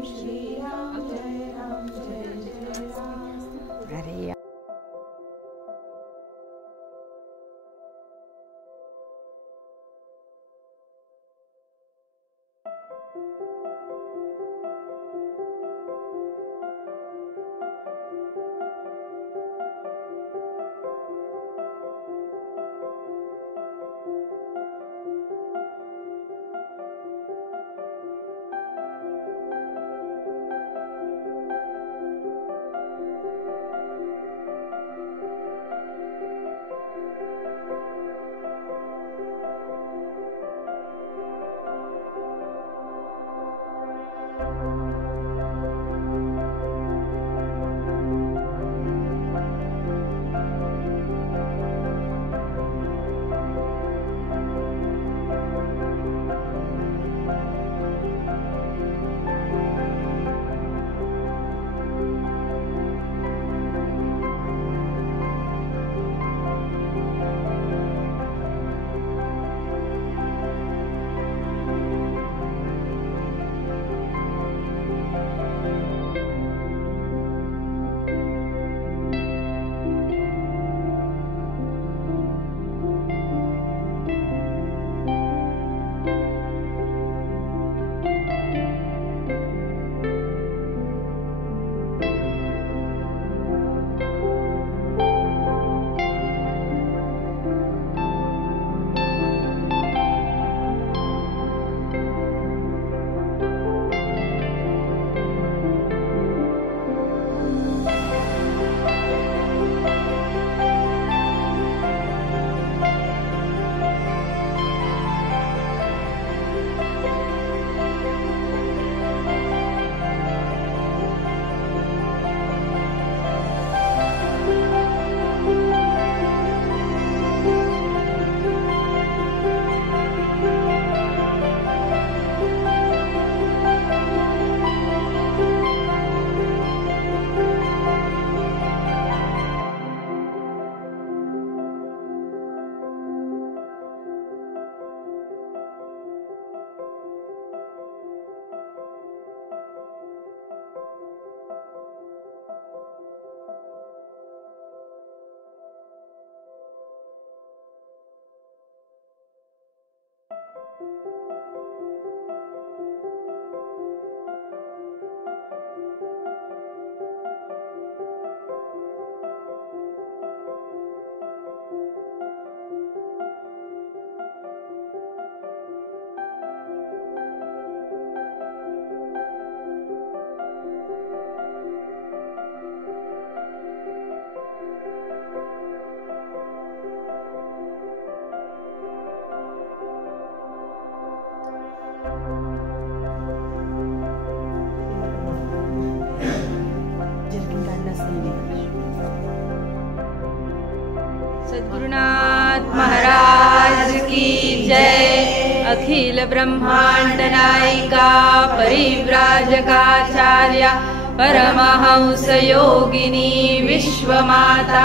अरे सद्गुरुनाथ महाराज की जय। अखिल ब्रह्मांड नायिका परिव्राजकाचार्य परमहंस योगिनी विश्वमाता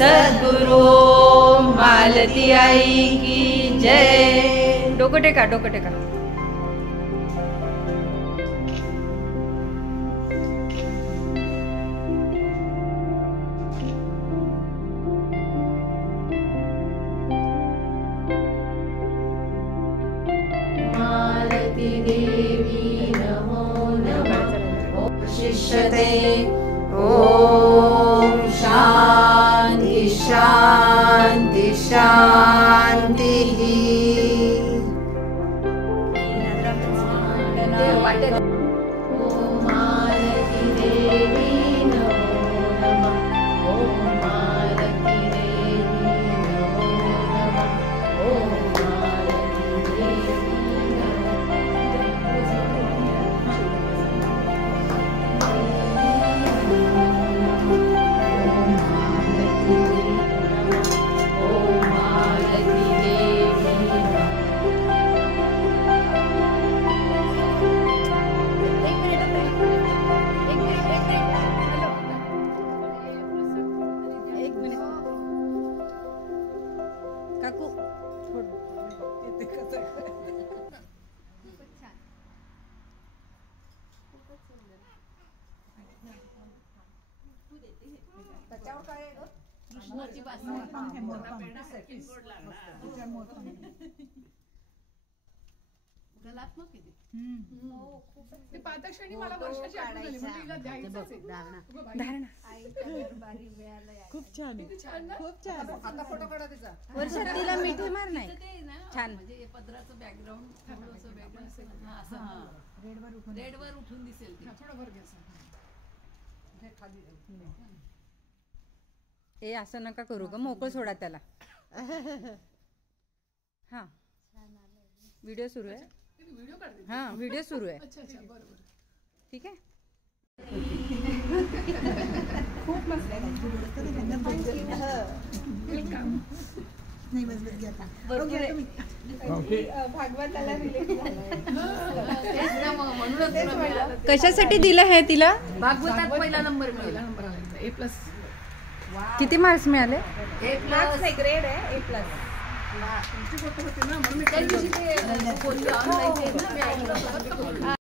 सद्गुरु मालती आई की जय। डोकं टेका, डोकं टेका। देवी नमो नमः। शिष्यते ओम शांति शांति शांति। ओम मालती देवी नमो नमः। ओम मालती देवी नमो नमः। ओम मालती देवी एक मिनिट त्याच्यावर काय आहे ग? कृष्णाची बासरी. कलात्मक आहे ते पादक्षणी मला वर्षाची आठवण झाली म्हणजे हिला द्यायचंच आहे. खूप छान आहे. किती छान ना? खूप छान. आता फोटो काढा तिचा. वर्षात तिला मिठी मार नाही. तिथं ते ना छान. म्हणजे पदराचं बॅकग्राऊंड थोडंसं वेगळं असेल ना, असं रेडवर उठून दिसेल ते. थोडं वर घ्यायचं. हे खाली ए असं नका करू ग, मोकळ सोडा त्याला. हा व्हिडिओ सुरू आहे. व्हिडिओ काढते. हा व्हिडिओ सुरू आहे. अच्छा अच्छा बरोबर. ठीक आहे. कशासाठी दिलं हे तिला? भागवतात पहिला नंबर मिळाला. A+. किती मार्क्स मिळाले? ग्रेड आहे A+. तुमची फोटो होते ना म्हणून मी त्या दिवशी ते बोलले online ना, मी ऐकलं होतं.